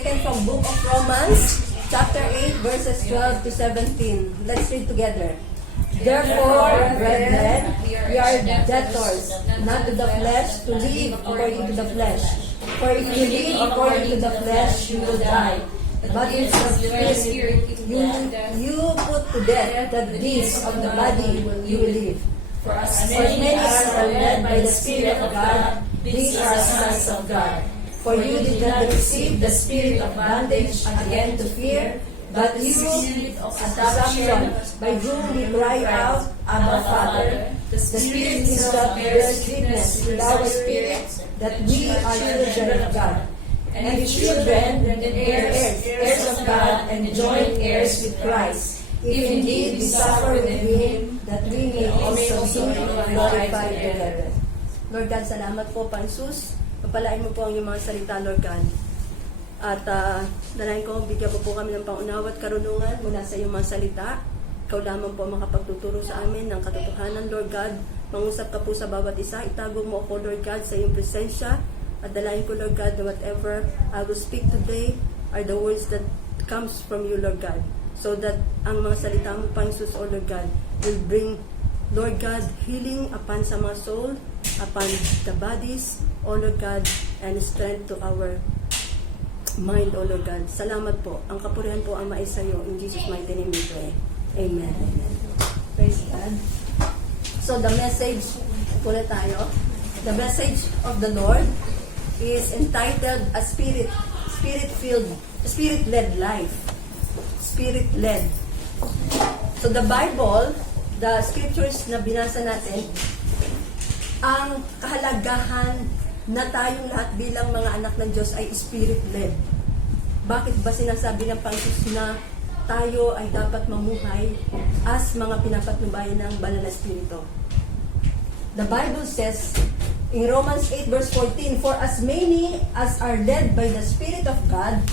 Taken from book of Romans, chapter 8, verses 12 to 17. Let's read together. Therefore, brethren, we are debtors, not to the flesh, to live according to the flesh. For if you live according to the flesh, you will die. But if the Spirit, you put to death the deeds of the body, you will live. For as many as are led by the Spirit of God, these are sons of God. For you did not receive the spirit of bondage again to fear, but you of adoption, by whom we cry out, Abba, Father. The Spirit Himself bears witness with our spirit that we are children of God. And if children, then heirs, heirs of God, and joint heirs with Christ, if indeed we suffer with Him, that we may also be glorified together. Lord God, salamat po, Pansus. Papalain mo po ang iyong mga salita, Lord God. At dalayan ko, bigyan mo po kami ng pangunawa at karunungan mula sa iyong mga salita. Ikaw lamang po makapagtuturo sa amin ng katotohanan, Lord God. Mangusap ka po sa bawat isa. Itago mo ako, Lord God, sa iyong presensya. At dalayan ko, Lord God, na whatever I will speak today are the words that comes from you, Lord God. So that ang mga salita mo, Pansus, O Lord God, will bring, Lord God, healing upon sa mga soul, upon the bodies, O Lord God, and strength to our mind, O Lord God. Salamat po. Ang kapurihan po ang mais sa iyo. In Jesus' mighty name we pray. Amen. Amen. Praise God. So the message, pula tayo. The message of the Lord is entitled a spirit-filled, spirit-led life. Spirit-led. So the Bible, the scriptures na binasa natin, ang kahalagahan na tayong lahat bilang mga anak ng Diyos ay spirit-led. Bakit ba sinasabi ng Pansus na tayo ay dapat mamuhay as mga pinapatnubayan ng banal na espiritu? The Bible says in Romans 8 verse 14, for as many as are led by the Spirit of God,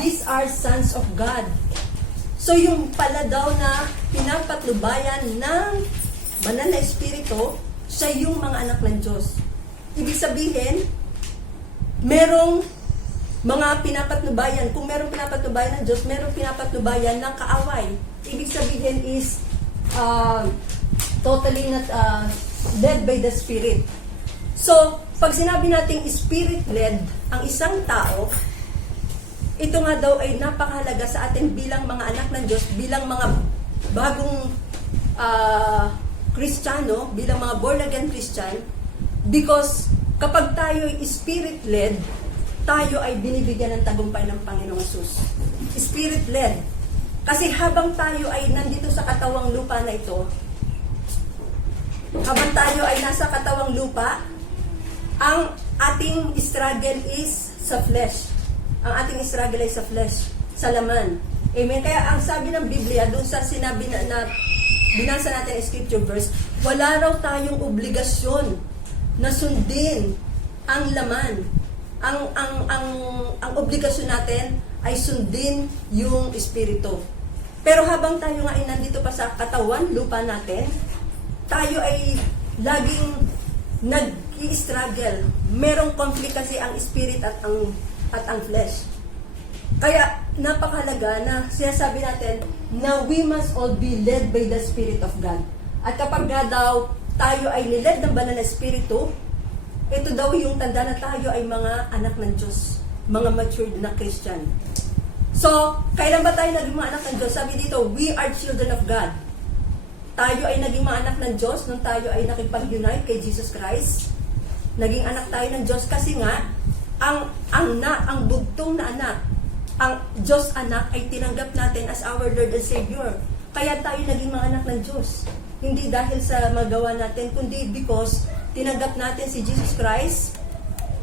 these are sons of God. So yung pala daw na pinapatnubayan ng banal na espiritu, siya yung mga anak ng Diyos. Ibig sabihin, merong mga pinapatnubayan. Kung merong pinapatnubayan ng Diyos, merong pinapatnubayan ng kaaway. Ibig sabihin is totally not led by the Spirit. So, pag sinabi nating Spirit-led ang isang tao, ito nga daw ay napakahalaga sa atin bilang mga anak ng Diyos, bilang mga bagong Kristiyano, bilang mga born-again Christian, because kapag tayo ay Spirit-led, tayo ay binibigyan ng tagumpay ng Panginoong Hesus. Spirit-led. Kasi habang tayo ay nandito sa katawang lupa na ito, habang tayo ay nasa katawang lupa, ang ating struggle is sa flesh. Ang ating struggle ay sa flesh, sa laman. Amen? Kaya ang sabi ng Biblia, doon sa sinabi na binasa natin ang scripture verse, wala raw tayong obligasyon na sundin ang laman. Ang obligasyon natin ay sundin yung espiritu. Pero habang tayo nga ay nandito pa sa katawan, lupa natin, tayo ay laging nag-i-struggle. Merong conflict kasi ang spirit at ang flesh. Kaya napakahalaga na sinasabi natin na we must all be led by the Spirit of God. At kapag daw tayo ay niled ng banal na espiritu, ito daw yung tanda na tayo ay mga anak ng Diyos, mga matured na Christian. So, kailan ba tayo naging mga anak ng Diyos? Sabi dito, we are children of God. Tayo ay naging mga anak ng Diyos nung tayo ay nakipag-unite kay Jesus Christ. Naging anak tayo ng Diyos kasi nga, ang bugtong na anak, ang Diyos anak ay tinanggap natin as our Lord and Savior. Kaya tayo naging mga anak ng Diyos. Hindi dahil sa magawa natin, kundi because tinanggap natin si Jesus Christ,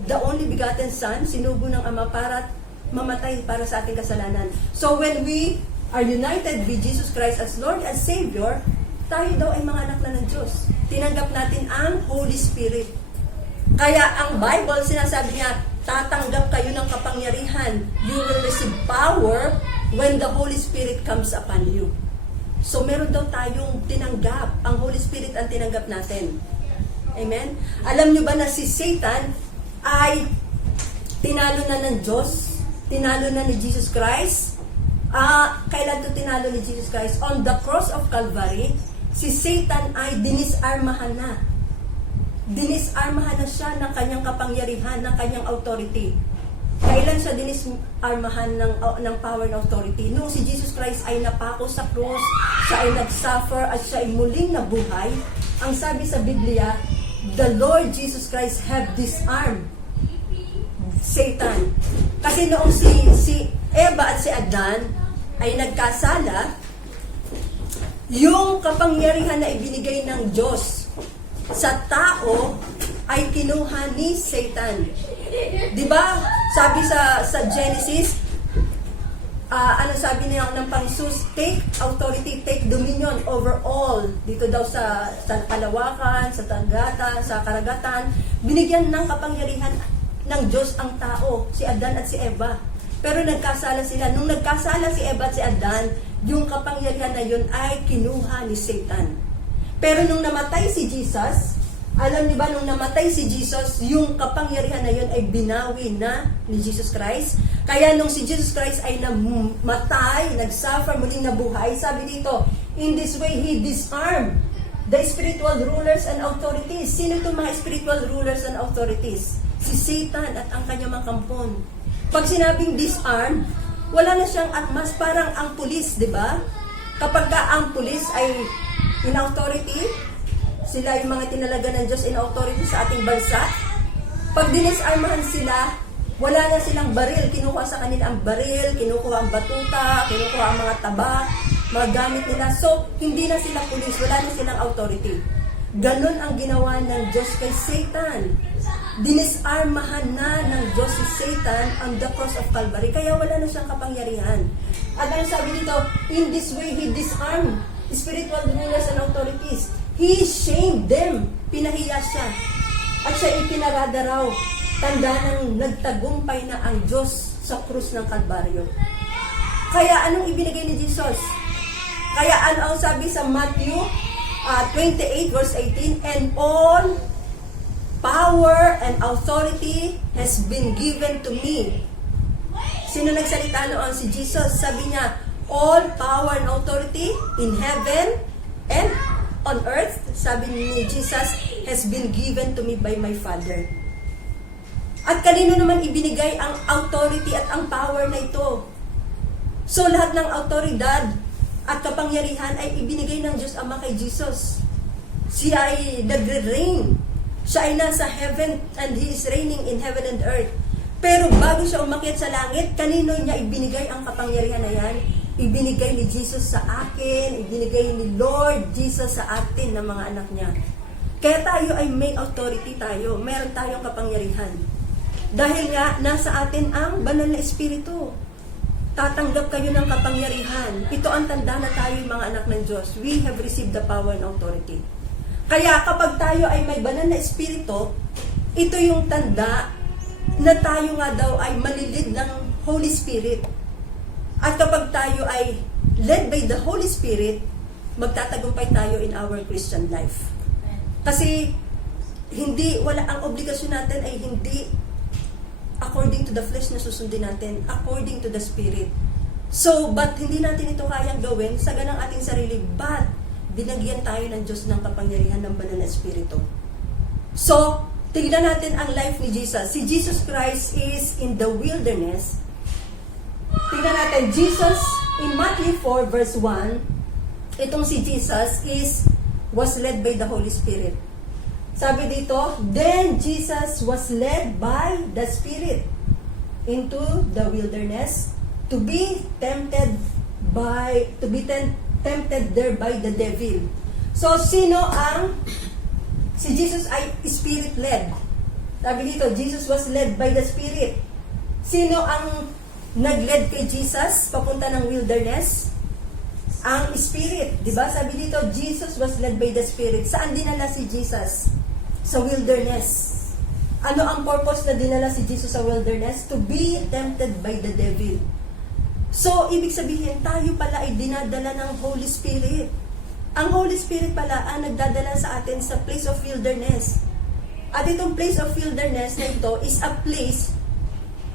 the only begotten Son, sinugo ng Ama para mamatay para sa ating kasalanan. So when we are united with Jesus Christ as Lord and Savior, tayo daw ay mga anak na ng Diyos. Tinanggap natin ang Holy Spirit. Kaya ang Bible, sinasabi niya, tatanggap kayo ng kapangyarihan. You will receive power when the Holy Spirit comes upon you. So meron daw tayong tinanggap. Ang Holy Spirit ang tinanggap natin. Amen? Alam nyo ba na si Satan ay tinalo na ng Diyos tinalo na ni Jesus Christ. Kailan to tinalo ni Jesus Christ? On the cross of Calvary, si Satan ay dinisarmahan na. Dinisarmahan na siya ng kanyang kapangyarihan, ng kanyang authority. Kailan siya dinisarmahan ng power and authority? Nung si Jesus Christ ay napako sa cross, siya ay nagsuffer at siya ay muling nabuhay. Ang sabi sa Biblia, the Lord Jesus Christ have disarmed Satan. Kasi noong si Eva at si Adan ay nagkasala, yung kapangyarihan na ibinigay ng Diyos sa tao ay kinuha ni Satan. 'Di ba? Sabi sa Genesis, ano sabi niya ng Pangsus, take authority, take dominion over all. Dito daw sa kalawakan, sa tagata, sa karagatan, binigyan ng kapangyarihan ng Diyos ang tao, si Adan at si Eva. Pero nagkasala sila. Nung nagkasala si Eva at si Adan, yung kapangyarihan na yun ay kinuha ni Satan. Pero nung namatay si Jesus, alam niyo ba, nung namatay si Jesus, yung kapangyarihan na yun ay binawi na ni Jesus Christ. Kaya nung si Jesus Christ ay namatay, nagsuffer, muling nabuhay, sabi dito, in this way, He disarmed the spiritual rulers and authorities. Sino itong mga spiritual rulers and authorities? Si Satan at ang kanyang mga kampon. Pag sinabing disarm, wala na siyang atmas, parang ang pulis, di ba? Kapag ang pulis ay in authority, sila yung mga tinalaga ng Diyos in authority sa ating bansa. Pag dinisarmahan sila, wala na silang baril. Kinukuha sa kanila ang baril, kinukuha ang batuta, kinukuha ang mga taba, mga gamit nila. So, hindi na sila pulis, wala na silang authority. Ganon ang ginawa ng Diyos kay Satan. Dinisarmahan na ng Diyos si Satan on the cross of Calvary. Kaya wala na siyang kapangyarihan. At ano sabi dito? In this way, He disarmed spiritual rulers and authorities. He shamed them. Pinahiya siya. At siya ipinarada raw. Tanda ng nagtagumpay na ang Diyos sa krus ng Kalbaryo. Kaya anong ibinigay ni Jesus? Kaya ano ang sabi sa Matthew 28 verse 18? And all power and authority has been given to me. Sino nagsalita noon? Si Jesus. Sabi niya, all power and authority in heaven and on earth, sabi ni Jesus, has been given to me by my Father. At kanino naman ibinigay ang authority at ang power na ito? So lahat ng autoridad at kapangyarihan ay ibinigay ng Diyos Ama kay Jesus. Siya ay nagre-reign. Siya ay nasa heaven and He is reigning in heaven and earth. Pero bago siya umakyat sa langit, kanino niya ibinigay ang kapangyarihan na yan? Ibinigay ni Jesus sa akin, ibinigay ni Lord Jesus sa atin ng mga anak niya. Kaya tayo ay may authority tayo, meron tayong kapangyarihan. Dahil nga, nasa atin ang banal na espiritu. Tatanggap kayo ng kapangyarihan. Ito ang tanda na tayo mga anak ng Diyos. We have received the power and authority. Kaya kapag tayo ay may banal na espiritu, ito yung tanda na tayo nga daw ay malilid ng Holy Spirit. At kapag tayo ay led by the Holy Spirit, magtatagumpay tayo in our Christian life. Kasi ang obligasyon natin ay hindi according to the flesh na susundin natin, according to the Spirit. So, but hindi natin ito kayang gawin sa ganang ating sarili, but binagyan tayo ng Diyos ng kapangyarihan ng banal na espiritu. So, tignan natin ang life ni Jesus. Si Jesus Christ is in the wilderness. Tignan natin, Jesus, in Matthew 4 verse 1, itong si Jesus was led by the Holy Spirit. Sabi dito, then Jesus was led by the Spirit into the wilderness to be tempted there by the devil. So, si Jesus ay Spirit-led. Sabi dito, Jesus was led by the Spirit. Sino ang nag-led kay Jesus papunta ng wilderness? Ang Spirit. Diba? Sabi dito, Jesus was led by the Spirit. Saan dinala si Jesus? Sa wilderness. Ano ang purpose na dinala si Jesus sa wilderness? To be tempted by the devil. So, ibig sabihin, tayo pala ay dinadala ng Holy Spirit. Ang Holy Spirit pala ang nagdadala sa atin sa place of wilderness. At itong place of wilderness na ito is a place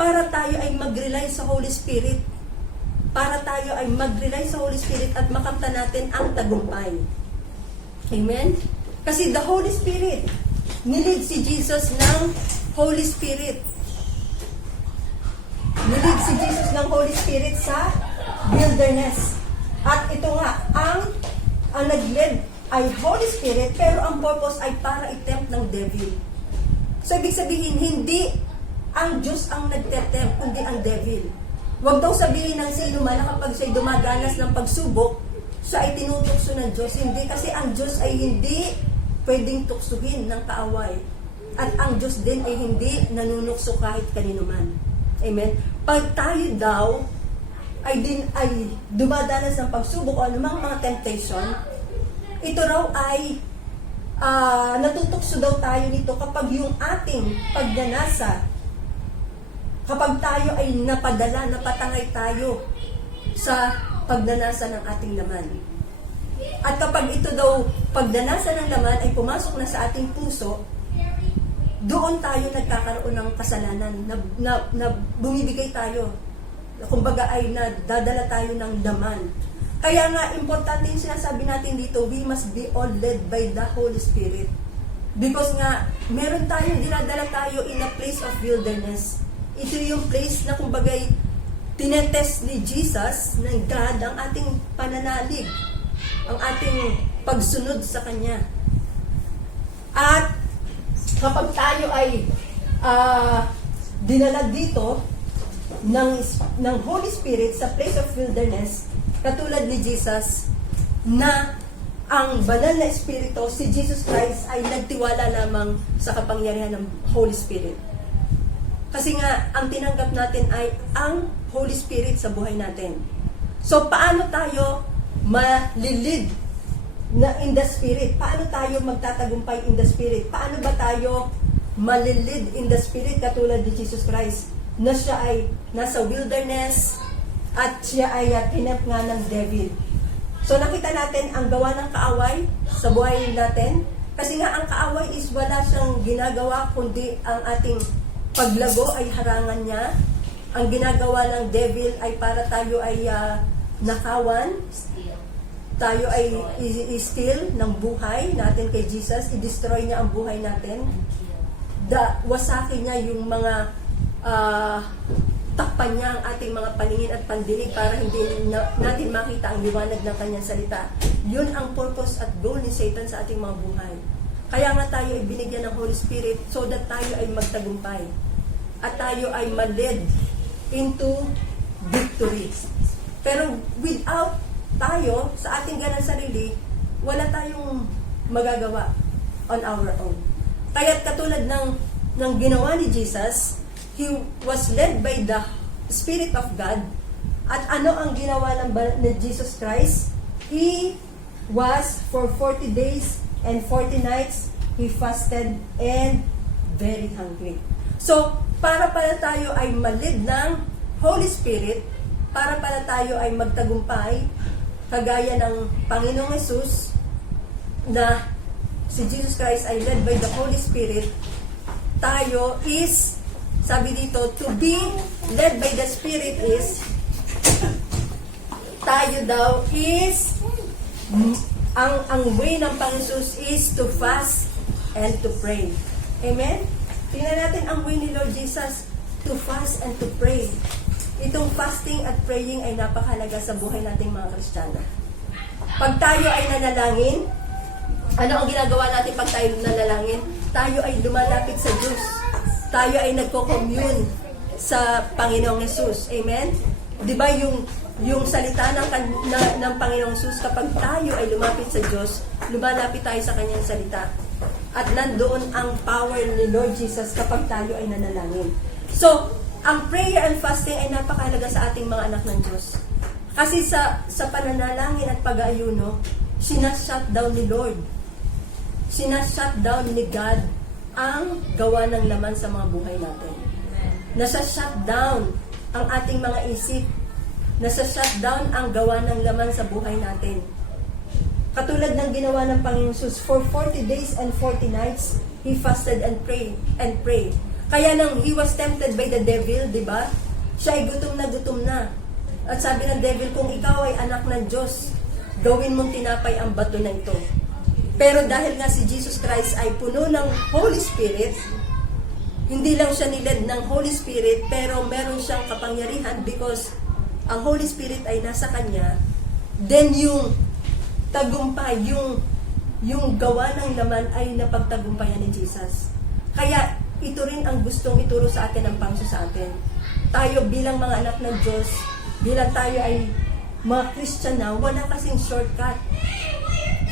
para tayo ay mag-rely sa Holy Spirit. Para tayo ay mag-rely sa Holy Spirit at makamta natin ang tagumpay. Amen? Kasi the Holy Spirit, nilid si Jesus ng Holy Spirit. Nilid si Jesus ng Holy Spirit sa wilderness. At ito nga, ang nag-lead ay Holy Spirit, pero ang purpose ay para i-tempt ng devil. So, ibig sabihin, hindi ang Diyos ang nag-tempt, kundi ang devil. Huwag daw sabihin ng sino man na kapag siya'y dumadanas ng pagsubok, siya ay tinutukso ng Diyos. Hindi, kasi ang Diyos ay hindi pwedeng tuksuhin ng kaaway. At ang Diyos din ay hindi nanunukso kahit kanino man. Amen? Pag tayo daw ay dumadanas ng pagsubok o anumang mga temptation, ito raw ay natutukso daw tayo nito kapag yung ating pagnanasa, kapag tayo ay napadala, napatangay tayo sa pagnanasa ng ating laman. At kapag ito daw, pagnanasa ng laman ay pumasok na sa ating puso, doon tayo nagkakaroon ng kasalanan, na bumibigay tayo. Kumbaga ay nadadala tayo ng laman. Kaya nga, importante yung sinasabi natin dito, we must be all led by the Holy Spirit. Because nga, meron tayong dinadala tayo in a place of wilderness. Ito yung place na kumbagay, tinetest ni Jesus, ng God, ang ating pananalig, ang ating pagsunod sa Kanya. At kapag tayo ay dinala dito ng Holy Spirit sa place of wilderness, katulad ni Jesus, na ang banal na Espiritu, si Jesus Christ, ay nagtiwala lamang sa kapangyarihan ng Holy Spirit. Kasi nga, ang tinanggap natin ay ang Holy Spirit sa buhay natin. So, paano tayo malilid na in the Spirit? Paano tayo magtatagumpay in the Spirit? Paano ba tayo malilid in the Spirit katulad ni Jesus Christ? Na siya ay nasa wilderness at siya ay tinempt nga ng devil. So, nakita natin ang gawa ng kaaway sa buhay natin. Kasi nga, ang kaaway is wala siyang ginagawa kundi ang ating paglago ay harangan niya. Ang ginagawa ng devil ay para tayo ay nakawan. Tayo ay i-steal ng buhay natin kay Jesus. I-destroy niya ang buhay natin. Wasakin niya yung mga takpan niya ang ating mga paningin at pandinig para hindi natin makita ang liwanag ng kanyang salita. Yun ang purpose at goal ni Satan sa ating mga buhay. Kaya nga tayo ay binigyan ng Holy Spirit so that tayo ay magtagumpay. At tayo ay ma-led into victory. Pero without tayo, sa ating ganang sarili, wala tayong magagawa on our own. Kaya katulad ng ginawa ni Jesus, He was led by the Spirit of God. At ano ang ginawa ni Jesus Christ? He was for 40 days and 40 nights, He fasted and very hungry. So, para pala tayo ay malid ng Holy Spirit, para pala tayo ay magtagumpay, kagaya ng Panginoong Jesus, na si Jesus Christ ay led by the Holy Spirit, tayo is, sabi dito, to be led by the Spirit is, tayo daw is, ang way ng Panginoon Jesus is to fast and to pray. Amen? Tingnan natin ang way ni Lord Jesus, to fast and to pray. Itong fasting at praying ay napakahalaga sa buhay nating mga Kristiyano. Pag tayo ay nanalangin, ano ang ginagawa natin pag tayo nanalangin? Tayo ay lumalapit sa Diyos. Tayo ay nagko-commune sa Panginoong Jesus. Amen? Di ba yung salita ng Panginoong Jesus, kapag tayo ay lumapit sa Diyos, lumalapit tayo sa Kanyang salita. At nandoon ang power ni Lord Jesus kapag tayo ay nanalangin. So, ang prayer and fasting ay napakahalaga sa ating mga anak ng Diyos. Kasi sa pananalangin at pag-aayuno, sinashut down ni Lord. Sinashut down ni God ang gawa ng laman sa mga buhay natin. Nasa-shut down ang ating mga isip. Nasa-shut down ang gawa ng laman sa buhay natin. Katulad ng ginawa ng Panginoon Jesus, for 40 days and 40 nights, He fasted and prayed. Kaya nang he was tempted by the devil, di ba? Siya ay gutom na gutom na. At sabi ng devil, kung ikaw ay anak ng Diyos, gawin mong tinapay ang bato na ito. Pero dahil nga si Jesus Christ ay puno ng Holy Spirit, hindi lang siya niled ng Holy Spirit, pero meron siyang kapangyarihan because ang Holy Spirit ay nasa kanya. Then yung tagumpay, yung gawa ng laman ay napagtagumpayan ni Jesus. Kaya ito rin ang gustong ituro sa atin ng Panginoon sa atin. Tayo bilang mga anak ng Diyos, bilang tayo ay mga Christian na, wala kasing shortcut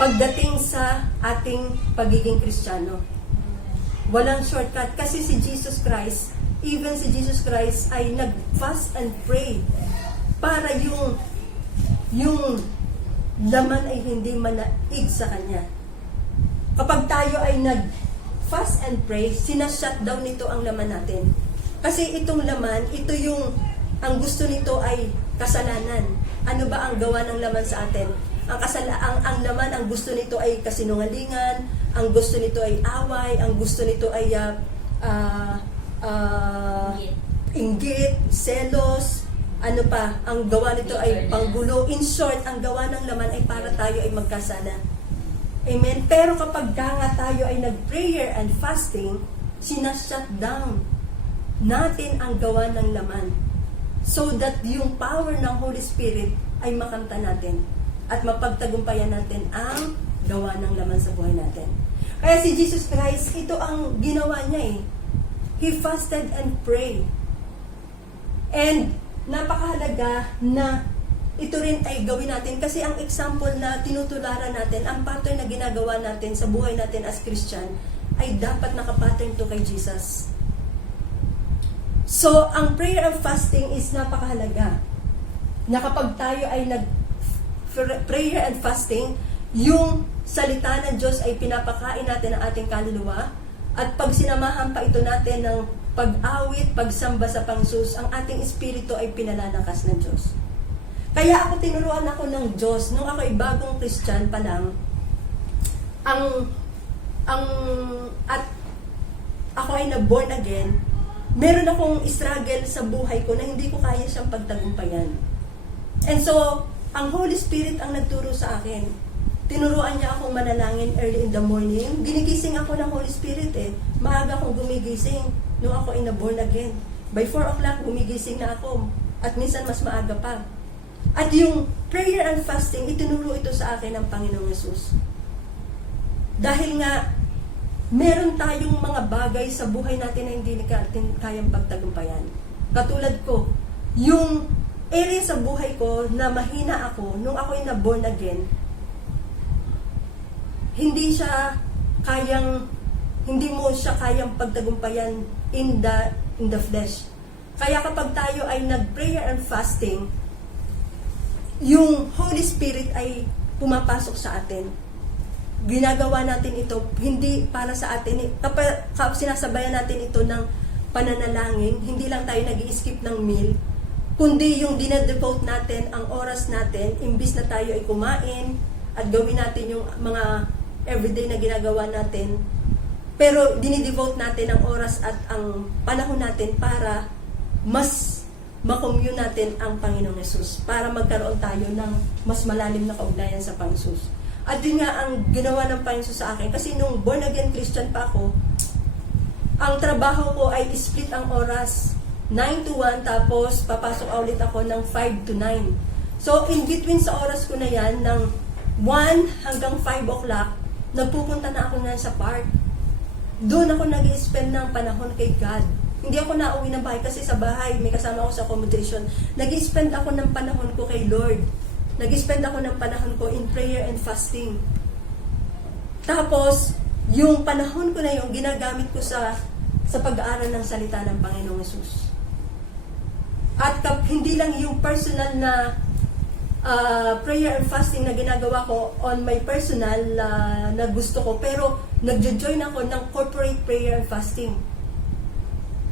pagdating sa ating pagiging Kristiyano. Walang shortcut kasi si Jesus Christ, even si Jesus Christ ay nag-fast and pray para yung laman ay hindi manaig sa kanya. Kapag tayo ay nag-fast and pray, sinashutdown nito ang laman natin. Kasi itong laman, ito ang gusto nito ay kasalanan. Ano ba ang gawa ng laman sa atin? Ang laman, ang gusto nito ay kasinungalingan, ang gusto nito ay away, ang gusto nito ay inggit, selos, ano pa, ang gawa nito ay panggulo. In short, ang gawa ng laman ay para tayo ay magkasala. Amen? Pero kapag nga tayo ay nag-prayer and fasting, sinashutdown natin ang gawa ng laman so that yung power ng Holy Spirit ay makanta natin at mapagtagumpayan natin ang gawa ng laman sa buhay natin. Kaya si Jesus Christ, ito ang ginawa niya eh. He fasted and prayed. And napakahalaga na ito rin ay gawin natin kasi ang example na tinutularan natin, ang pattern na ginagawa natin sa buhay natin as Christian ay dapat nakapattern to kay Jesus. So, ang prayer and fasting is napakahalaga. Na kapag tayo ay prayer and fasting, yung salita ng Diyos ay pinapakain natin ang ating kaluluwa at pag sinamahan pa ito natin ng pag-awit, pagsamba sa Panginoon, ang ating espiritu ay pinalalakas ng Diyos. Kaya ako tinuruan ako ng Diyos nung ako ay bagong Christian pa lang. At ako ay na-born again, meron akong struggle sa buhay ko na hindi ko kaya siyang pagtagumpayan. And so, ang Holy Spirit ang nagturo sa akin. Tinuruan niya akong manalangin early in the morning. Ginigising ako ng Holy Spirit eh. Maaga akong gumigising nung ako ay na-born again. By 4 o'clock, gumigising na ako. At minsan mas maaga pa. At yung prayer and fasting, itinuro ito sa akin ng Panginoong Yesus. Dahil nga, meron tayong mga bagay sa buhay natin na hindi natin kayang pagtagumpayan. Katulad ko, yung area sa buhay ko na mahina ako, nung ako ay na-born again, hindi mo siya kayang pagtagumpayan in the flesh. Kaya kapag tayo ay nag-prayer and fasting, yung Holy Spirit ay pumapasok sa atin. Ginagawa natin ito hindi para sa atin. Kapag sinasabayan natin ito ng pananalangin, hindi lang tayo nag-i-skip ng meal, kundi yung dinadevote natin ang oras natin, imbis na tayo ay kumain at gawin natin yung mga everyday na ginagawa natin, pero dinidevote natin ang oras at ang panahon natin para mas makommune natin ang Panginoong Yesus, para magkaroon tayo ng mas malalim na kaugnayan sa Panginoon. At yun nga ang ginawa ng Panginoon sa akin. Kasi nung born again Christian pa ako, ang trabaho ko ay split ang oras. 9 to 1, tapos papasok ulit ako ng 5 to 9. So, in between sa oras ko na yan, ng 1 hanggang 5 o'clock, nagpupunta na ako na sa park. Doon ako nag-i-spend ng panahon kay God. Hindi ako nauwi ng bahay kasi sa bahay, may kasama ako sa accommodation. Nag-i-spend ako ng panahon ko kay Lord. Nag-spend ako ng panahon ko in prayer and fasting. Tapos, yung panahon ko na yung ginagamit ko sa pag-aaral ng salita ng Panginoong Yesus. At hindi lang yung personal na prayer and fasting na ginagawa ko on my personal na gusto ko, pero nagjo-join ako ng corporate prayer and fasting.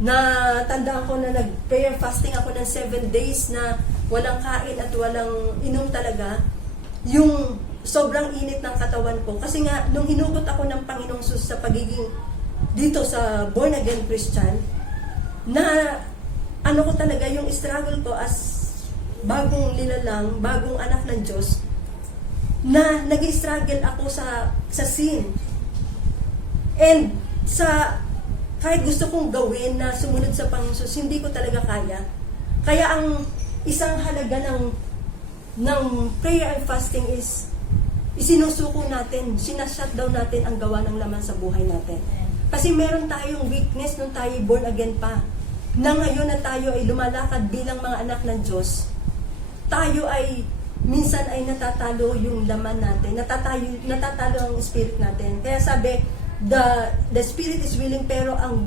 Tandaan ko na nag-prayer fasting ako ng 7 days na walang kain at walang inom talaga. Yung sobrang init ng katawan ko. Kasi nga, nung hinugot ako ng Panginoong Jesus sa pagiging dito sa born again Christian, na ano ko talaga, yung struggle ko as bagong nilalang, bagong anak ng Diyos, na nag-struggle ako sa sin. And kahit gusto kong gawin na sumunod sa Panginoon, hindi ko talaga kaya. Kaya ang isang halaga ng prayer and fasting is isinusuko natin, sinashutdown natin ang gawa ng laman sa buhay natin. Kasi meron tayong weakness nung tayo born again pa. Na ngayon na tayo ay lumalakad bilang mga anak ng Diyos, tayo ay minsan ay natatalo yung laman natin, natatalo ang spirit natin. Kaya sabi, the spirit is willing pero ang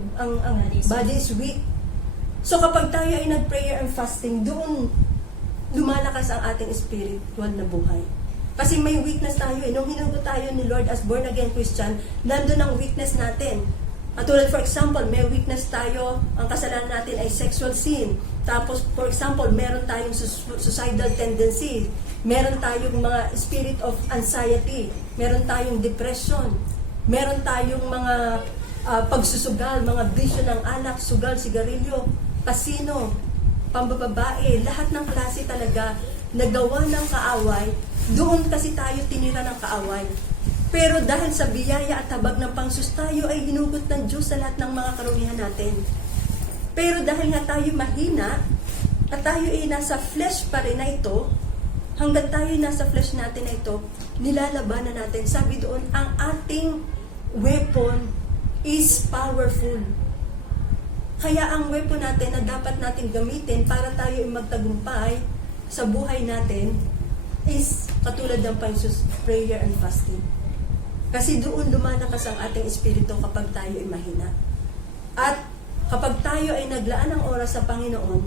body is weak. So kapag tayo ay nag-prayer and fasting, doon lumalakas ang ating spiritual na buhay. Kasi may weakness tayo eh. Nung hinugot tayo ni Lord as born again Christian, nandun ang weakness natin. At tulad, for example, may weakness tayo, ang kasalanan natin ay sexual sin. Tapos, for example, meron tayong suicidal tendency. Meron tayong mga spirit of anxiety. Meron tayong depression. Meron tayong mga pagsusugal, mga bisyo ng alak, sugal, sigarilyo, kasino, pambababae. Lahat ng klase talaga nagawa ng kaaway. Doon kasi tayo tinira ng kaaway. Pero dahil sa biyaya at habag ng Panginoon, tayo ay hinugot ng Diyos sa lahat ng mga karumihan natin. Pero dahil nga tayo mahina, at tayo ay nasa flesh pa rin na ito, hanggang tayo ay nasa flesh natin na ito, nilalabanan natin. Sabi doon, ang ating weapon is powerful. Kaya ang weapon natin na dapat natin gamitin para tayo ay magtagumpay sa buhay natin is katulad ng Panginoon, prayer and fasting. Kasi doon lumalakas ang ating espiritu kapag tayo ay mahina. At kapag tayo ay naglaan ng oras sa Panginoon,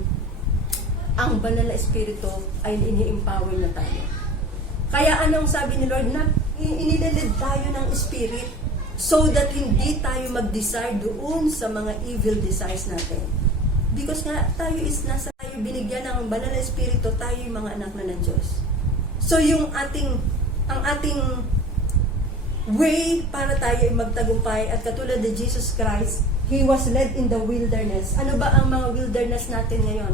ang banal na espiritu ay ini-empower na tayo. Kaya anong sabi ni Lord? Na inililid tayo ng spirit so that hindi tayo mag-desire doon sa mga evil desires natin. Because nga tayo binigyan ng banal na espiritu, tayo yung mga anak na ng Diyos. So ang ating way para tayo ay magtagumpay at katulad ni Jesus Christ, He was led in the wilderness. Ano ba ang mga wilderness natin ngayon?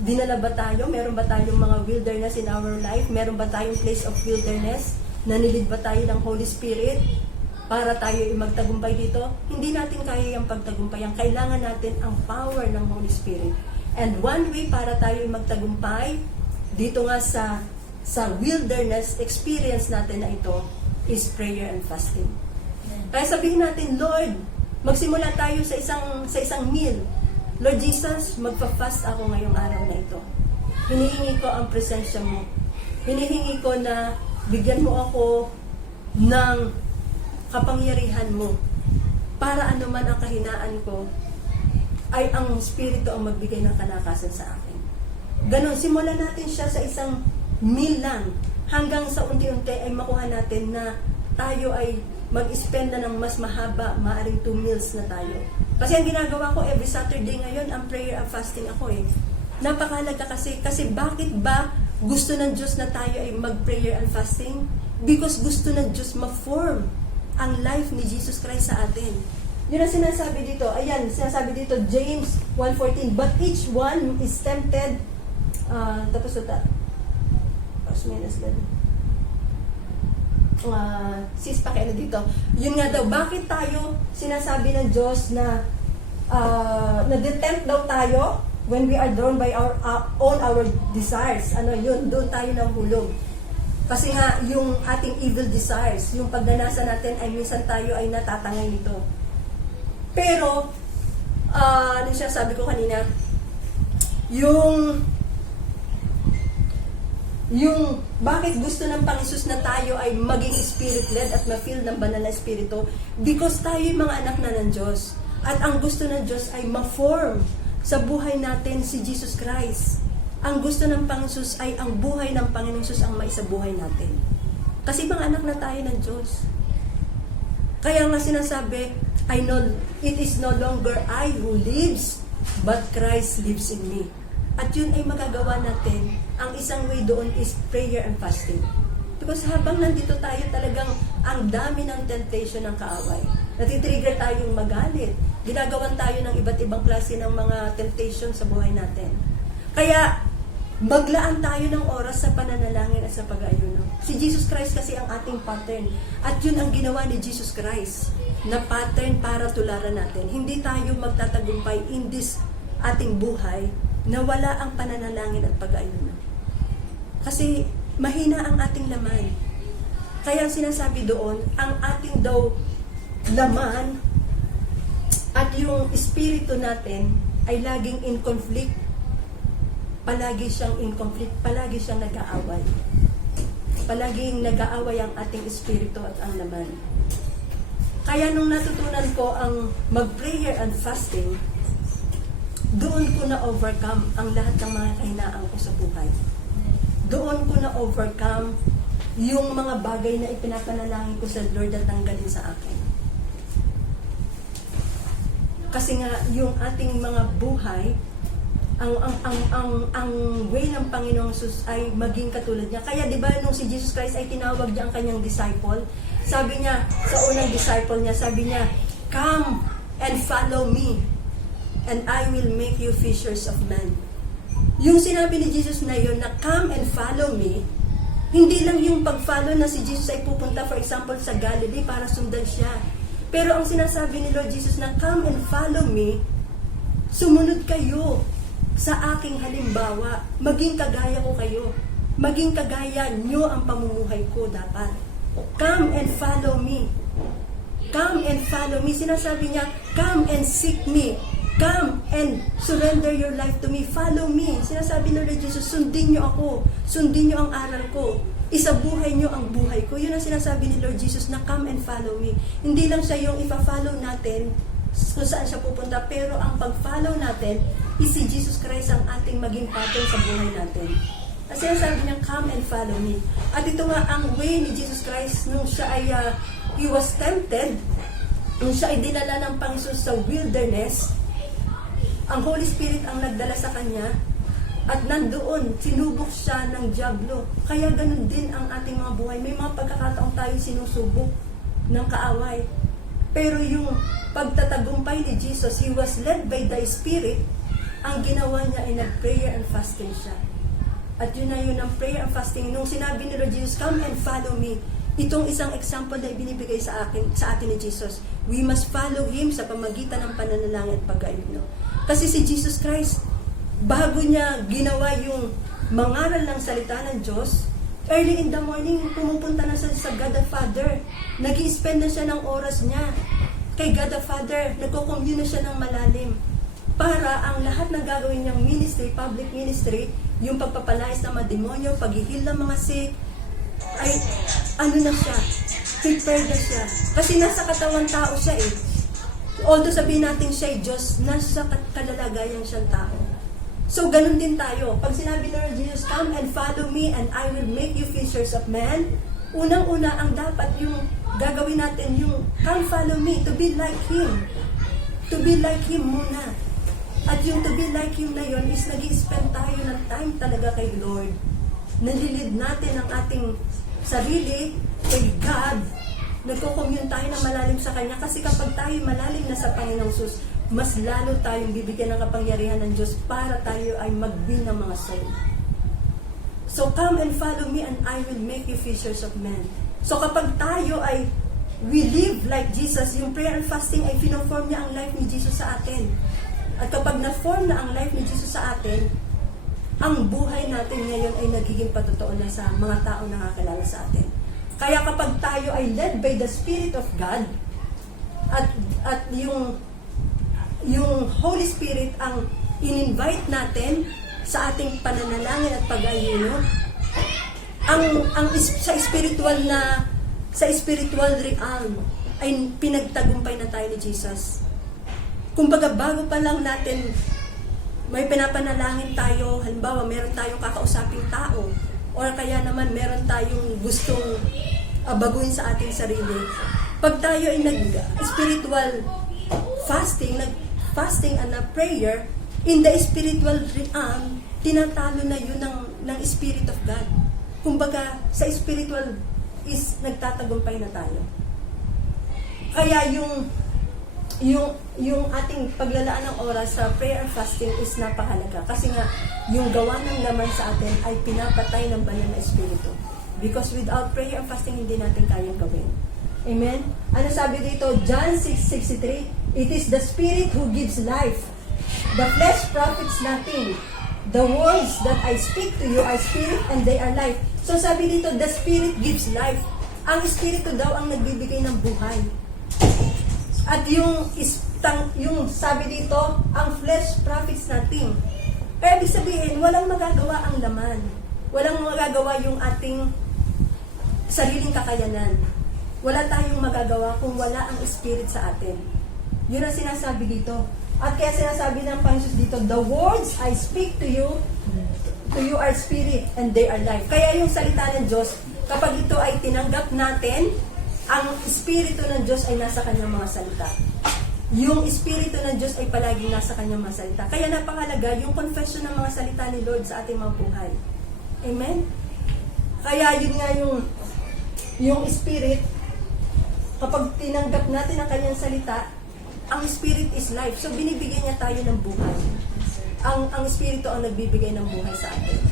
Dinala ba tayo? Meron ba tayong mga wilderness in our life? Meron ba tayong place of wilderness? Nanilid ba tayo ng Holy Spirit para tayo ay magtagumpay dito? Hindi natin kaya yung pagtagumpayan. Kailangan natin ang power ng Holy Spirit. And one way para tayo ay magtagumpay dito nga sa wilderness experience natin na ito is prayer and fasting. Kaya sabihin natin, Lord, magsimula tayo sa isang meal. Lord Jesus, magpa-fast ako ngayong araw na ito. Hinihingi ko ang presensya mo. Hinihingi ko na bigyan mo ako ng kapangyarihan mo para anuman ang kahinaan ko ay ang Espiritu ang magbigay ng kalakasan sa akin. Ganon, simulan natin siya sa isang meal lang hanggang sa unti-unti ay makuha natin na tayo ay mag-spend na ng mas mahaba, maaring 2 meals na tayo. Kasi ang ginagawa ko every Saturday ngayon, ang prayer and fasting ako eh. Napakalaga kasi bakit ba gusto ng Diyos na tayo ay mag-prayer and fasting? Because gusto ng Diyos ma-form ang life ni Jesus Christ sa atin. Yun ang sinasabi dito. Ayan, sinasabi dito, James 1:14, but each one is tempted, tapos ito, sis pakiano dito. Yun nga daw, bakit tayo sinasabi ng Diyos na na-detempt daw tayo when we are drawn by our desires. Ano yun, doon tayo nahulog. Kasi nga, yung ating evil desires, yung pagnanasa natin ay minsan tayo ay natatangay nito. Pero, ano siya sabi ko kanina, yung bakit gusto ng Panginoon na tayo ay maging spirit-led at ma-feel ng banal na espiritu? Because tayo yung mga anak na ng Diyos. At ang gusto ng Diyos ay ma-form sa buhay natin si Jesus Christ. Ang gusto ng Panginoon ay ang buhay ng Panginoon ang maisabuhay natin. Kasi mga anak na tayo ng Diyos. Kaya nga sinasabi, it is no longer I who lives, but Christ lives in me. At yun ay magagawa natin. Ang isang way doon is prayer and fasting. Because habang nandito tayo talagang ang dami ng temptation ng kaaway. Natitrigger tayong magalit. ginagawan tayo ng iba't ibang klase ng mga temptation sa buhay natin. Kaya, maglaan tayo ng oras sa pananalangin at sa pag-aayuno. Si Jesus Christ kasi ang ating pattern. At yun ang ginawa ni Jesus Christ na pattern para tularan natin. Hindi tayo magtatagumpay in this ating buhay na wala ang pananalangin at pag-aayuno. Kasi mahina ang ating laman. Kaya sinasabi doon, ang ating daw laman at yung espiritu natin ay laging in conflict. Palagi siyang in conflict, palagi siyang nag-aaway. Palaging nag-aaway ang ating espiritu at ang laman. Kaya nung natutunan ko ang mag-prayer and fasting, doon ko na-overcome ang lahat ng mga kahinaan ko sa buhay. Doon ko na-overcome yung mga bagay na ipinapanalangin ko sa Lord at tanggalin sa akin. Kasi nga, yung ating mga buhay, ang way ng Panginoong Jesus ay maging katulad niya. Kaya 'di ba nung si Jesus Christ ay tinawag niya ang kanyang disciple, sabi niya sa unang disciple niya, sabi niya, "Come and follow me, and I will make you fishers of men." Yung sinabi ni Jesus na yun, na come and follow me, hindi lang yung pag-follow na si Jesus ay pupunta, for example, sa Galilee para sundan siya. Pero ang sinasabi ni Lord Jesus na come and follow me, sumunod kayo sa aking halimbawa, maging kagaya ko kayo. Maging kagaya nyo ang pamumuhay ko dapat. Come and follow me. Come and follow me. Sinasabi niya, come and seek me. Come and surrender your life to me. Follow me. Sinasabi ng Lord Jesus, sundin nyo ako. Sundin nyo ang aral ko. Isabuhay nyo ang buhay ko. Yun ang sinasabi ni Lord Jesus na come and follow me. Hindi lang siya yung ipa-follow natin kung saan siya pupunta, pero ang pag-follow natin is si Jesus Christ ang ating maging pattern sa buhay natin. Kasi sabi niya, come and follow me. At ito nga ang way ni Jesus Christ nung siya ay he was tempted, nung siya ay dinala ng Panginoon sa wilderness. Ang Holy Spirit ang nagdala sa kanya at nandoon, sinubok siya ng dyablo. Kaya ganun din ang ating mga buhay. May mga pagkakataong tayo sinusubok ng kaaway. Pero yung pagtatagumpay ni Jesus, he was led by the Spirit. Ang ginawa niya ay nag-prayer and fasting siya. At yun na yun ang prayer and fasting. Nung sinabi ni Lord Jesus, come and follow me. Itong isang example na ibinibigay sa atin ni Jesus. We must follow Him sa pamagitan ng pananalangin at pag-aayuno. Kasi si Jesus Christ, bago niya ginawa yung mangaral ng salita ng Diyos, early in the morning, pumupunta na siya sa God the Father. Nag-i-spend na siya ng oras niya kay God the Father. Nagko-commune na siya ng malalim. Para ang lahat ng gagawin niyang ministry, public ministry, yung pagpapalayas ng mga demonyo, paghihil ng mga sick, ay ano na siya, prepared na siya. Kasi nasa katawan tao siya eh. Although sabihin natin siya ay Diyos, nasa kalalagayan siyang tao. So, ganun din tayo. Pag sinabi ng Lord Jesus, come and follow me and I will make you fishers of men, unang-una ang dapat yung gagawin natin, yung come follow me, to be like Him. To be like Him muna. At yung to be like Him na yun is nag-i-spend tayo ng time talaga kay Lord. Nalilid natin ang ating sarili kay God. Nagko-commune tayo ng malalim sa Kanya kasi kapag tayo malalim na sa Panginoong Jesus, mas lalo tayong bibigyan ng kapangyarihan ng Diyos para tayo ay mag-win ng mga soul. So come and follow me and I will make you fishers of men. So kapag tayo ay we live like Jesus, yung prayer and fasting ay fino-form niya ang life ni Jesus sa atin. At kapag na-form na ang life ni Jesus sa atin, ang buhay natin ngayon ay nagiging patotoo na sa mga taong nakakilala sa atin. Kaya kapag tayo ay led by the Spirit of God, at yung Holy Spirit ang in-invite natin sa ating pananalangin at pag-aayuno, sa spiritual realm ay pinagtagumpay na tayo ni Jesus. Kumbaga bago pa lang natin may pinapanalangin tayo, halimbawa meron tayong kakausaping tao or kaya naman meron tayong gustong baguhin sa ating sarili. Pag tayo ay nag-spiritual fasting and a prayer, in the spiritual realm, tinatalo na yun ng Spirit of God. Kumbaga, sa spiritual is nagtatagumpay na tayo. Kaya yung yung ating paglalaan ng oras sa prayer and fasting is napakahalaga. Kasi nga, yung gawa ng laman sa atin ay pinapatay ng banal na espiritu. Because without prayer and fasting, hindi natin kayang gawin. Amen? Ano sabi dito? John 6:63, it is the Spirit who gives life. The flesh profits nothing. The words that I speak to you are spirit and they are life. So sabi dito, the Spirit gives life. Ang Espiritu daw ang nagbibigay ng buhay. At yung sabi dito, ang flesh profits nothing. Kaya ibig sabihin, walang magagawa ang laman. Walang magagawa yung ating sariling kakayanan. Wala tayong magagawa kung wala ang Spirit sa atin. Yun ang sinasabi dito. At kaya sinasabi ng Panginoon dito, the words I speak to you are spirit and they are life. Kaya yung salita ng Diyos, kapag ito ay tinanggap natin, ang Espiritu ng Diyos ay nasa kanyang mga salita. Yung Espiritu ng Diyos ay palaging nasa kanyang mga salita. Kaya napakalaga yung confession ng mga salita ni Lord sa ating mga buhay. Amen? Kaya yun nga yung Spirit, kapag tinanggap natin ang kanyang salita, ang Spirit is life. So binibigyan niya tayo ng buhay. Ang Espiritu ang nagbibigay ng buhay sa atin.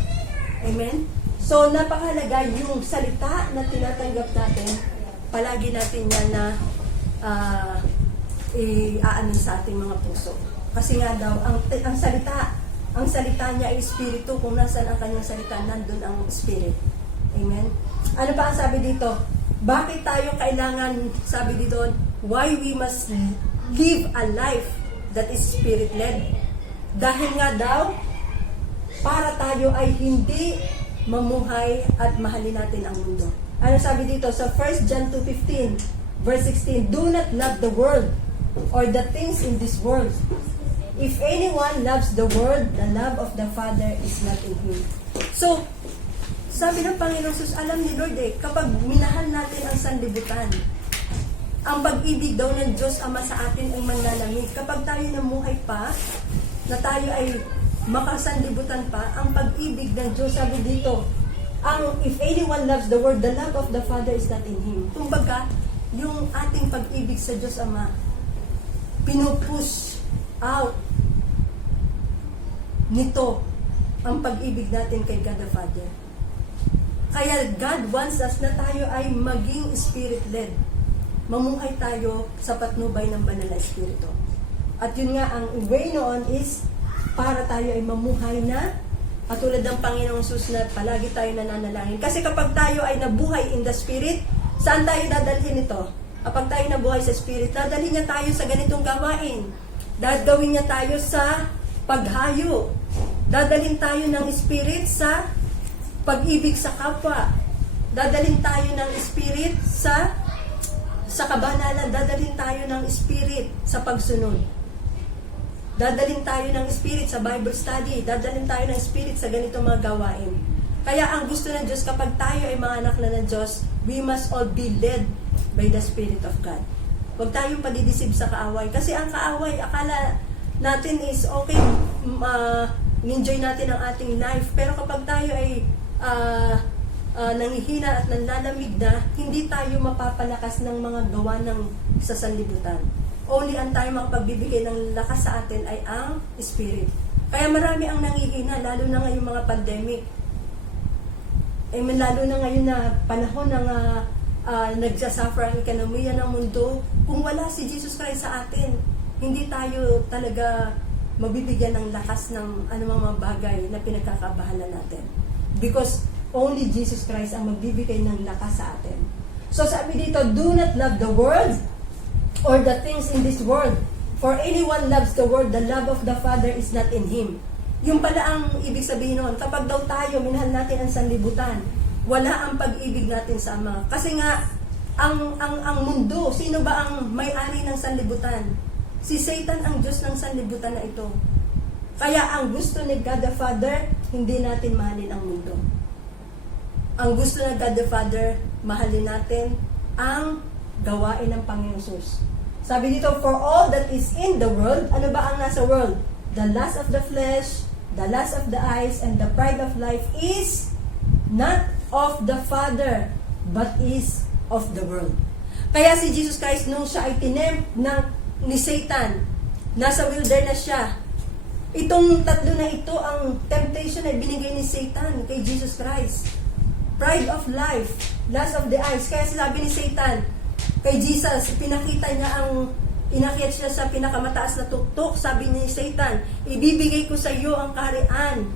Amen? So napakahalaga yung salita na tinatanggap natin, palagi natin yan na i-aanin sa ating mga puso. Kasi nga daw, ang salita niya ay Espiritu. Kung nasan ang kanyang salita, nandun ang Spirit. Amen? Ano pa ang sabi dito? Bakit tayo kailangan, sabi dito, why we must live a life that is Spirit-led? Dahil nga daw, para tayo ay hindi mamuhay at mahalin natin ang mundo. Ano sabi dito? Sa 1 John 2:15, verse 16, do not love the world or the things in this world. If anyone loves the world, the love of the Father is not in him. So, sabi ng Panginoon Jesus, alam ni Lord kapag minahal natin ang sanlibutan, ang pag-ibig daw ng Diyos Ama sa atin ay manlalamig. Kapag tayo namuhay pa, na tayo ay makasanlibutan pa, ang pag-ibig ng Diyos, sabi dito, if anyone loves the world, the love of the Father is not in him. Kumbaga, yung ating pag-ibig sa Diyos Ama, pinupush out nito ang pag-ibig natin kay God the Father. Kaya God wants us na tayo ay maging Spirit-led. Mamuhay tayo sa patnubay ng banal na Espiritu. At yun nga, ang way noon is para tayo ay mamuhay na katulad ng Panginoong Jesus na palagi tayo nananalangin. Kasi kapag tayo ay nabuhay in the Spirit, saan tayo dadalhin ito? Kapag tayo nabuhay sa Spirit, dadalhin niya tayo sa ganitong gawain. Dadawin niya tayo sa paghayo. Dadalhin tayo ng Spirit sa pag-ibig sa kapwa. Dadalhin tayo ng Spirit sa kabanalan. Dadalhin tayo ng Spirit sa pagsunod. Dadalhin tayo ng Spirit sa Bible study. Dadalhin tayo ng Spirit sa ganitong mga gawain. Kaya ang gusto ng Diyos, kapag tayo ay mga anak na ng Diyos, we must all be led by the Spirit of God. Huwag tayong padidisib sa kaaway. Kasi ang kaaway, akala natin is okay, enjoy natin ang ating life. Pero kapag tayo ay nanghihina at nanlalamig na, hindi tayo mapapalakas ng mga gawa ng sa sanlibutan. Only ang tayo makapagbibigay ng lakas sa atin ay ang Spirit. Kaya marami ang nanghihina, lalo na ngayong mga pandemic. Lalo na ngayon na panahon ng nagsasuffer ang ekonomiya ng mundo. Kung wala si Jesus Christ sa atin, hindi tayo talaga mabibigyan ng lakas ng anumang mga bagay na pinagkakabahala natin. Because only Jesus Christ ang magbibigay ng lakas sa atin. So sabi dito, do not love the world or the things in this world. For anyone loves the world, the love of the Father is not in him. Yung pala ang ibig sabihin noon, kapag daw tayo, minahal natin ang sanlibutan, wala ang pag-ibig natin sa Ama. Kasi nga, ang mundo, sino ba ang may-ari ng sanlibutan? Si Satan ang Diyos ng sanlibutan na ito. Kaya ang gusto ni God the Father, hindi natin mahalin ang mundo. Ang gusto ng God the Father, mahalin natin ang gawain ng Panginoon Jesus. Sabi dito, for all that is in the world, ano ba ang nasa world? The lust of the flesh, the lust of the eyes, and the pride of life is not of the Father, but is of the world. Kaya si Jesus Christ, nung siya ay tinempt ng ni Satan. Nasa wilderness siya. Itong tatlo na ito, ang temptation ay binigay ni Satan kay Jesus Christ. Pride of life, lust of the eyes. Kaya sabi ni Satan kay Jesus, pinakita niya inakyat siya sa pinakamataas na tuktok. Sabi ni Satan, ibibigay ko sa iyo ang kaharian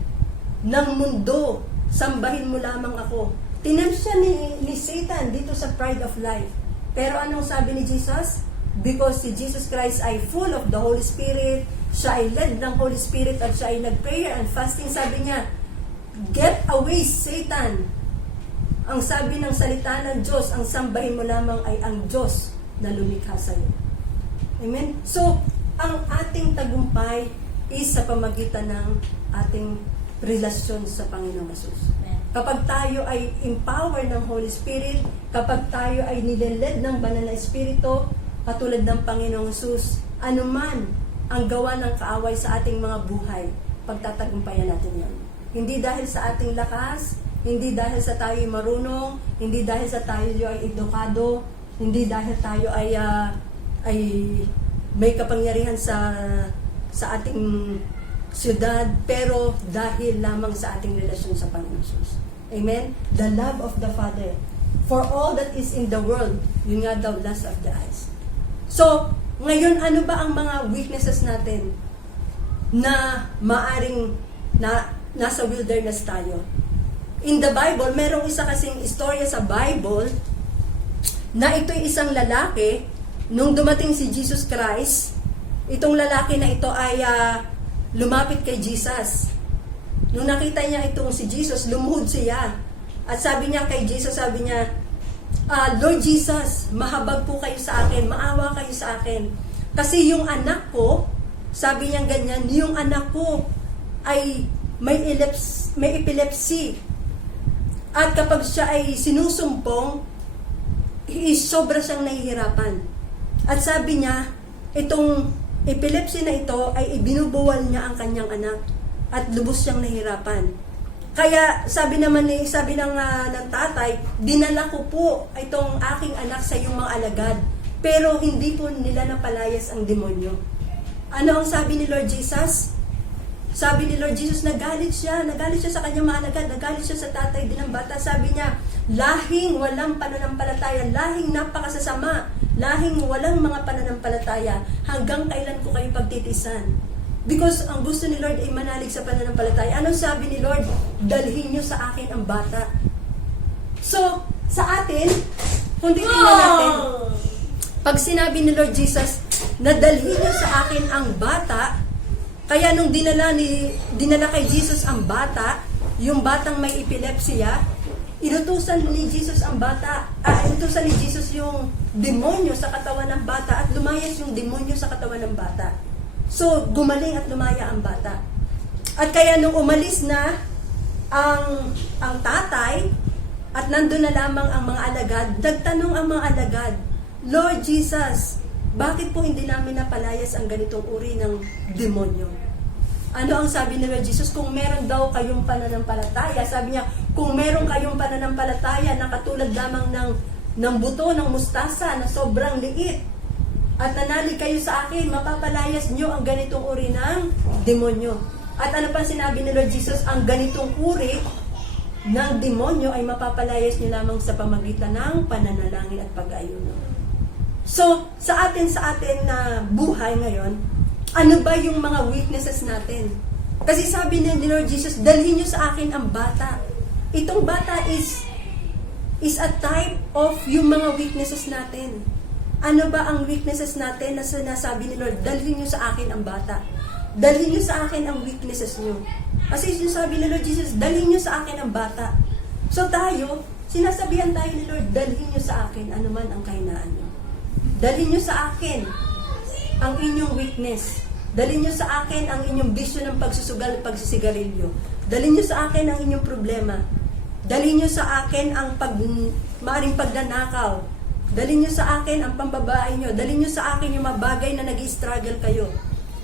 ng mundo. Sambahin mo lamang ako. Tinanong siya ni Satan dito sa pride of life. Pero anong sabi ni Jesus? Because si Jesus Christ ay full of the Holy Spirit, siya ay led ng Holy Spirit at siya ay nag-prayer and fasting. Sabi niya, get away Satan. Ang sabi ng salita ng Diyos, ang sambahin mo lamang ay ang Diyos na lumikha sa iyo. Amen? So, ang ating tagumpay is sa pamagitan ng ating relasyon sa Panginoong Hesus. Kapag tayo ay empowered ng Holy Spirit, kapag tayo ay nileled ng Banal na Espiritu, katulad ng Panginoong Hesus, anuman ang gawa ng kaaway sa ating mga buhay, pagtatagumpayan natin yan. Hindi dahil sa ating lakas, hindi dahil sa tayo ay marunong, hindi dahil sa tayo ay edukado, hindi dahil tayo ay may kapangyarihan sa ating siyudad, pero dahil lamang sa ating relasyon sa Panginoon Jesus. Amen? The love of the Father. For all that is in the world, yun nga daw, lust of the eyes. So, ngayon, ano ba ang mga weaknesses natin na maaring nasa wilderness tayo? In the Bible, merong isa kasing istorya sa Bible na ito'y isang lalaki, nung dumating si Jesus Christ, itong lalaki na ito ay lumapit kay Jesus. Nung nakita niya itong si Jesus, lumuhod siya. At sabi niya kay Jesus, sabi niya, Lord Jesus, mahabag po kayo sa akin, maawa kayo sa akin. Kasi yung anak ko, sabi niya ganyan, yung anak ko ay may epilepsy. At kapag siya ay sinusumpong, sobra siyang nahihirapan. At sabi niya, itong epilepsy na ito ay ibinubuwal niya ang kanyang anak at lubos siyang nahirapan. Kaya sabi ng tatay, dinala ko po itong aking anak sa iyong mga alagad, pero hindi po nila napalayas ang demonyo. Ano ang sabi ni Lord Jesus? Sabi ni Lord Jesus, nagalit siya sa kanyang mga alagad, nagalit siya sa tatay din ng bata. Sabi niya, lahing walang pananampalataya, lahing napakasasama, lahing walang mga pananampalataya, hanggang kailan ko kayo pagtitisan? Because ang gusto ni Lord ay manalig sa pananampalataya. Anong sabi ni Lord? Dalhin niyo sa akin ang bata. So, sa atin, kung titingnan natin, pag sinabi ni Lord Jesus, na dalhin niyo sa akin ang bata, kaya nung dinala kay Jesus ang bata, yung batang may epilepsya, inutusan ni Jesus ang bata, inutusan ni Jesus yung demonyo sa katawan ng bata at lumayas yung demonyo sa katawan ng bata. So, gumaling at lumaya ang bata. At kaya nung umalis na ang tatay at nandun na lamang ang mga alagad, nagtanong ang mga alagad, Lord Jesus, bakit po hindi namin napalayas ang ganitong uri ng demonyo? Ano ang sabi ni Lord Jesus? Kung meron daw kayong pananampalataya, sabi niya, kung meron kayong pananampalataya na katulad lamang ng buto ng mustasa na sobrang liit, at nanalig kayo sa akin, mapapalayas nyo ang ganitong uri ng demonyo. At ano pa sinabi ni Lord Jesus? Ang ganitong uri ng demonyo ay mapapalayas nyo lamang sa pamagitan ng pananalangin at pag-aayuno. So, sa atin na buhay ngayon, ano ba yung mga weaknesses natin? Kasi sabi ni Lord Jesus, dalhin nyo sa akin ang bata. Itong bata is a type of yung mga weaknesses natin. Ano ba ang weaknesses natin na sinasabi ni Lord? Dalhin nyo sa akin ang bata. Dalhin nyo sa akin ang weaknesses nyo. Kasi sinasabi ni Lord Jesus, dalhin nyo sa akin ang bata. So tayo, sinasabihan tayo ni Lord, dalhin nyo sa akin anuman ang kahinaan nyo. Dalhin nyo sa akin ang inyong weakness. Dalhin nyo sa akin ang inyong bisyo ng pagsusugal at pagsisigarilyo. Dalhin nyo sa akin ang inyong problema. Dalhin nyo sa akin ang maaring pagnanakaw. Dalhin nyo sa akin ang pambabae nyo. Dalhin nyo sa akin yung mga bagay na nag-i-struggle kayo.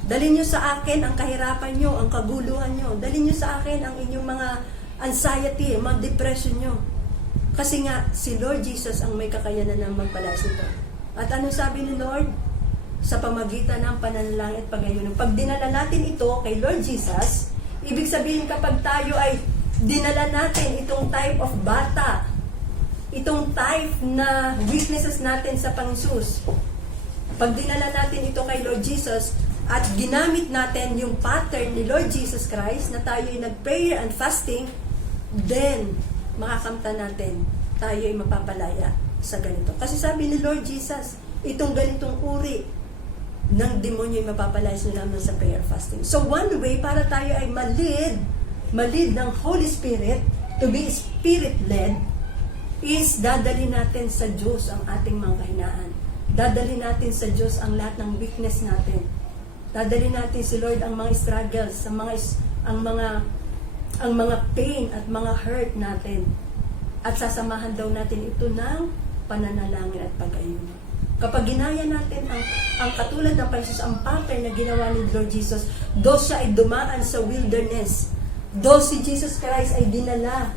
Dalhin nyo sa akin ang kahirapan nyo, ang kaguluhan nyo. Dalhin nyo sa akin ang inyong mga anxiety, mga depression nyo. Kasi nga, si Lord Jesus ang may kakayanan ng magpalas ito. At ano sabi ni Lord? sa pamagitan ng pananalangin at pag-ayuno. Pag dinala natin ito kay Lord Jesus, ibig sabihin kapag tayo ay dinala natin itong type of bata, itong type na weaknesses natin sa Panginoon, pag dinala natin ito kay Lord Jesus at ginamit natin yung pattern ni Lord Jesus Christ na tayo ay nag-prayer and fasting, then makakamta natin, tayo ay mapapalaya sa ganito. Kasi sabi ni Lord Jesus, itong ganitong uri ng demonyo ay mapapalaya naman sa prayer fasting. So one way para tayo ay malid ng Holy Spirit, to be Spirit-led, is dadali natin sa Diyos ang ating mga kahinaan. Dadali natin sa Diyos ang lahat ng weakness natin. Dadali natin si Lord ang mga struggles, ang mga pain at mga hurt natin. At sasamahan daw natin ito ng pananalangin at pag-ayuno. Kapag ginaya natin ang katulad ng Panginoon, ang pattern na ginawa ni Lord Jesus, do siya ay dumaan sa wilderness, do si Jesus Christ ay dinala,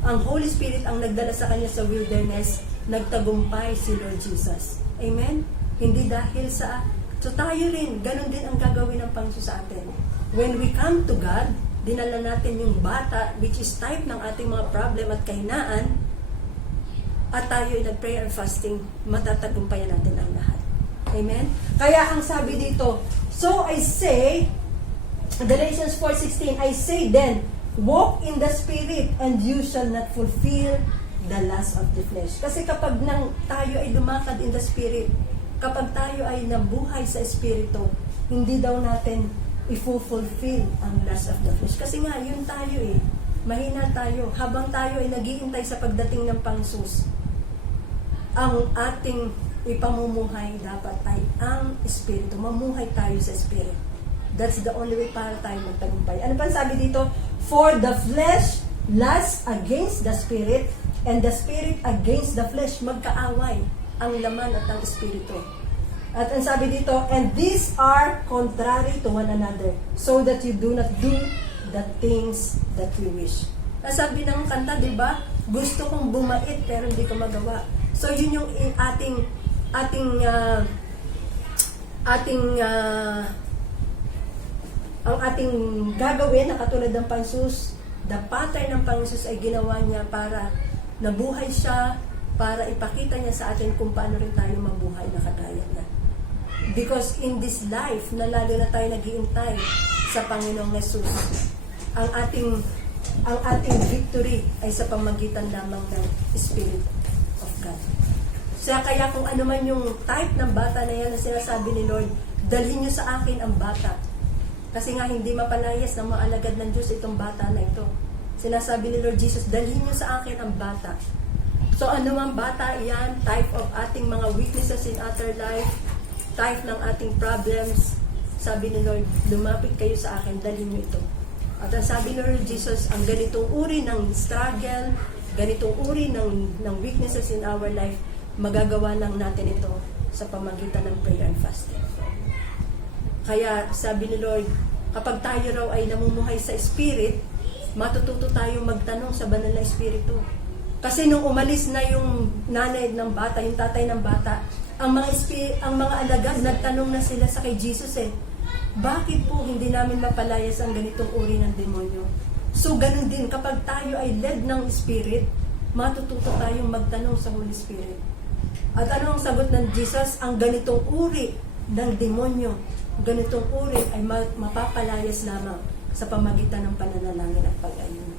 ang Holy Spirit ang nagdala sa kanya sa wilderness, nagtagumpay si Lord Jesus. Amen? Hindi dahil sa... So tayo rin, ganun din ang gagawin ng Panginoon sa atin. When we come to God, dinala natin yung bata, which is type ng ating mga problem at kahinaan, at tayo ay nag-prayer and fasting, matatagumpayan natin ang lahat. Amen? Kaya ang sabi dito, so I say, Galatians 4:16, I say then, walk in the Spirit, and you shall not fulfill the lust of the flesh. Kasi kapag tayo ay lumakad in the Spirit, kapag tayo ay nabuhay sa Espiritu, hindi daw natin i-fulfill ang lust of the flesh. Kasi nga, yun tayo mahina tayo. Habang tayo ay naghihintay sa pagdating ng Panginoon, ang ating ipamumuhay dapat ay ang Espiritu. Mamuhay tayo sa Espiritu. That's the only way para tayo magtagumpay. Ano pa sabi dito? For the flesh lusts against the Spirit, and the Spirit against the flesh. Magkaaway ang laman at ang Espiritu. At ang sabi dito, and these are contrary to one another, so that you do not do the things that you wish. Sabi ng kanta, di ba? Gusto kong bumait pero hindi ko magawa. So yun yung ating ang ating gagawin na katulad ng Panginoon. The pattern ng Panginoon ay ginawa niya para nabuhay siya, para ipakita niya sa atin kung paano rin tayo mabuhay na kagaya niya. Because in this life, na lalo na tayo naghihintay sa Panginoong Jesus, ang ating victory ay sa pamagitan lamang ng Spirit of God. So kaya kung ano man yung type ng bata na yan na sinasabi ni Lord, dalhin niyo sa akin ang bata. Kasi nga hindi mapalayas ng mga alagad ng Diyos itong bata na ito. Sinasabi ni Lord Jesus, dalhin niyo sa akin ang bata. So ano mang bata yan, type of ating mga weaknesses in our life, type ng ating problems, sabi ni Lord, lumapit kayo sa akin, dalhin niyo ito. At ang sabi ni Lord Jesus, ang ganitong uri ng struggle, ganitong uri ng weaknesses in our life, magagawa lang natin ito sa pamagitan ng prayer and fasting. Kaya sabi ni Lord, kapag tayo raw ay namumuhay sa Spirit, matututo tayong magtanong sa banal na Espiritu. Kasi nung umalis na yung nanay ng bata, yung tatay ng bata, ang mga alagad, nagtanong na sila sa kay Jesus bakit po hindi namin mapalayas ang ganitong uri ng demonyo? So ganun din, kapag tayo ay led ng Spirit, matututo tayong magtanong sa Holy Spirit. At ano ang sagot ng Jesus? Ang ganitong uri ng demonyo, ganitong uri ay mapapalayas lamang sa pamagitan ng pananalangin at pag-ayuno.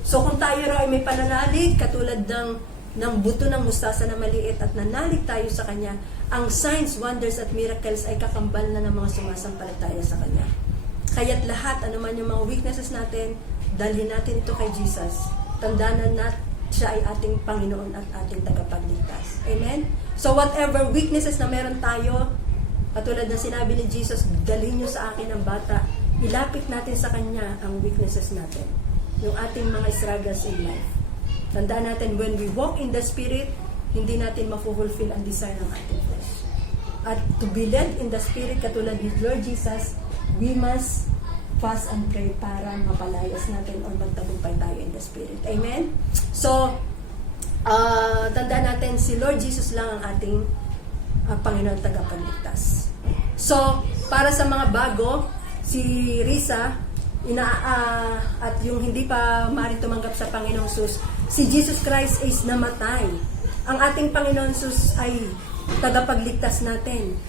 So kung tayo raw ay may pananalig, katulad ng buto ng mustasa na maliit at nanalig tayo sa Kanya, ang signs, wonders at miracles ay kakambal na ng mga sumasampalataya sa Kanya. Kaya't lahat, anuman yung mga weaknesses natin, dalhin natin ito kay Jesus. Tandaan na siya ay ating Panginoon at ating tagapagligtas. Amen? So whatever weaknesses na meron tayo, katulad ng sinabi ni Jesus, dalhin niyo sa akin ang bata, ilapit natin sa Kanya ang weaknesses natin. Yung ating mga struggles in life. Tandaan natin, when we walk in the Spirit, hindi natin mafulfill ang desire ng ating flesh. At to be led in the Spirit, katulad ni Lord Jesus, we must fast and pray para mapalayas natin o magtagumpay tayo in the Spirit. Amen? So, tandaan natin, si Lord Jesus lang ang ating Panginoon tagapagligtas. So, para sa mga bago, si Risa, at yung hindi pa maaaring tumanggap sa Panginoong Sus, si Jesus Christ is namatay. Ang ating Panginoon Sus ay tagapagligtas natin.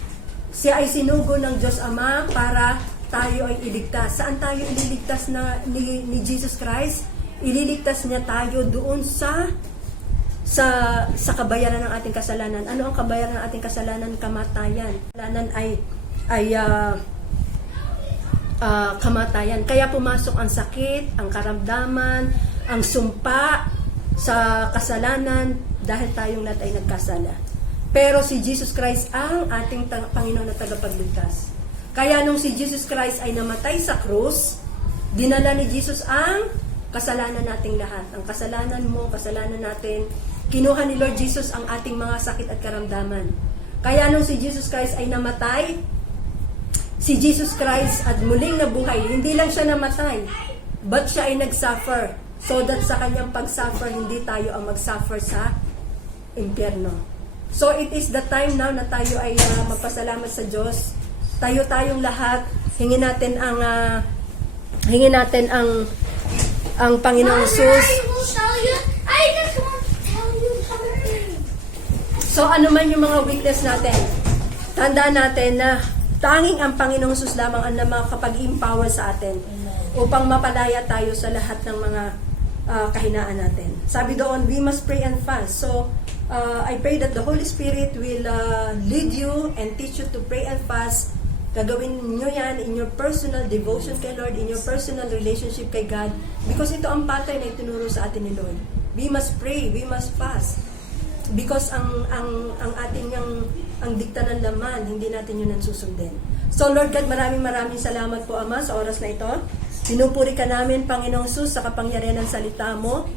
Siya ay sinugo ng Diyos Ama para tayo ay iligtas. Saan tayo ililigtas ni Jesus Christ? Ililigtas niya tayo doon sa kabayaran ng ating kasalanan. Ano ang kabayaran ng ating kasalanan? Kamatayan. Kasalanan ay kamatayan. Kaya pumasok ang sakit, ang karamdaman, ang sumpa sa kasalanan dahil tayong lahat ay nagkasala. Pero si Jesus Christ ang ating Panginoon na tagapagligtas. Kaya nung si Jesus Christ ay namatay sa krus, dinala ni Jesus ang kasalanan nating lahat. Ang kasalanan mo, kasalanan natin. Kinuha ni Lord Jesus ang ating mga sakit at karamdaman. Kaya nung si Jesus Christ ay namatay, si Jesus Christ at muling nabuhay, hindi lang siya namatay, but siya ay nag-suffer. So that sa kanyang pag-suffer, hindi tayo ang mag-suffer sa impyerno. So it is the time now na tayo ay magpasalamat sa Diyos. Tayong lahat, hingin natin ang Panginoong Sus. So ano man yung mga weakness natin, tandaan natin na tanging ang Panginoong Sus lamang ang makakapag-empower sa atin upang mapalaya tayo sa lahat ng mga kahinaan natin. Sabi doon, we must pray and fast. So, I pray that the Holy Spirit will lead you and teach you to pray and fast. Gagawin nyo yan in your personal devotion kay Lord, in your personal relationship kay God. Because ito ang pattern na itinuro sa atin ni Lord. We must pray, we must fast. Because ang ating ang dikta ng laman, hindi natin yun ang susundin. So Lord God, maraming salamat po Ama sa oras na ito. Pinupuri ka namin, Panginoong Sus, sa kapangyarihan ng salita mo.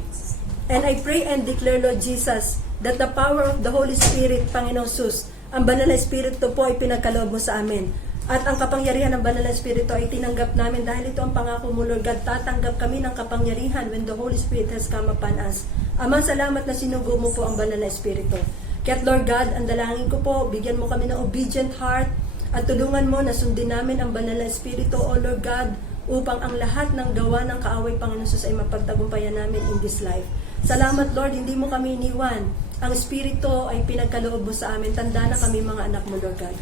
And I pray and declare, Lord Jesus, that the power of the Holy Spirit, Panginoong Sus, ang banal na Espiritu po ay pinagkaloob mo sa amin. At ang kapangyarihan ng banal na Espiritu ay tinanggap namin dahil ito ang pangako mo, Lord God. Tatanggap kami ng kapangyarihan when the Holy Spirit has come upon us. Ama, salamat na sinugo mo po ang banal na Espiritu. Kaya't Lord God, ang dalangin ko po, bigyan mo kami ng obedient heart at tulungan mo na sundin namin ang banal na Espiritu, O Lord God, upang ang lahat ng gawa ng kaaway, Panginoon Sus, ay mapagtagumpayan namin in this life. Salamat Lord, hindi mo kami iniwan. Ang Espiritu ay pinagkaloob mo sa amin. Tanda na kami mga anak mo, Lord God.